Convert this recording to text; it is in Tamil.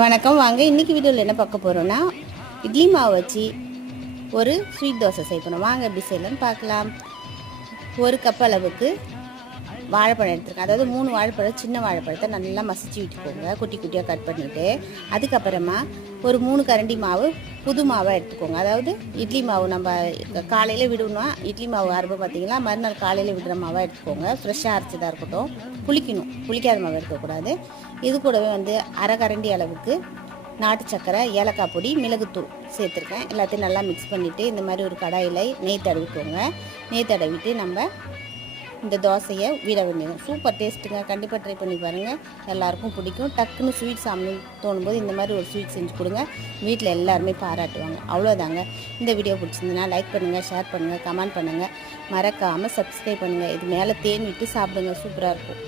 வணக்கம். வாங்க இன்றைக்கி வீடியோவில் என்ன பார்க்க போகிறோன்னா இட்லி மாவு வச்சு ஒரு ஸ்வீட் தோசை செய்ய போகிறோம் வாங்க எப்படி செய்யலாம்னு பார்க்கலாம். ஒரு கப் அளவுக்கு வாழைப்பழம் எடுத்துருக்கேன். அதாவது மூணு வாழைப்பழம் சின்ன வாழைப்பழத்தை நல்லா மசிச்சு விட்டுக்கோங்க. குட்டி குட்டியாக கட் பண்ணிவிட்டு அதுக்கப்புறமா ஒரு மூணு கரண்டி மாவு புது மாவாக எடுத்துக்கோங்க. அதாவது இட்லி மாவு நம்ம காலையில் விடணும் இட்லி மாவு அரைப்ப பார்த்தீங்களா மறுநாள் காலையில் விடுற மாவாக எடுத்துக்கோங்க. ஃப்ரெஷ்ஷாக அரைச்சதாக இருக்கட்டும். புளிக்கணும். புளிக்காத மாவு எடுக்கக்கூடாது. இது கூடவே வந்து அரை கரண்டி அளவுக்கு நாட்டு சக்கரை ஏலக்காய் பொடி மிளகுத்தூள் சேர்த்துருக்கேன். எல்லாத்தையும் நல்லா மிக்ஸ் பண்ணிவிட்டு இந்த மாதிரி ஒரு கடாயில் நெய் தடவிக்கோங்க. நெய் தடவிட்டு நம்ம இந்த தோசையை விட வேண்டியது. சூப்பர் டேஸ்ட்டுங்க கண்டிப்பாக ட்ரை பண்ணி பாருங்கள் எல்லாருக்கும் பிடிக்கும். டக்குன்னு ஸ்வீட் சாப்பிடணும் தோணும்போது இந்த மாதிரி ஒரு ஸ்வீட் செஞ்சு கொடுங்க. வீட்டில் எல்லாருமே பாராட்டுவாங்க. அவ்வளோதாங்க இந்த வீடியோ பிடிச்சிருந்ததுன்னா லைக் பண்ணுங்கள் ஷேர் பண்ணுங்கள் கமெண்ட் பண்ணுங்கள் மறக்காமல் சப்ஸ்கிரைப் பண்ணுங்கள் இது மேலே தேன் விட்டு சாப்பிடுங்க. சூப்பராக இருக்கும்.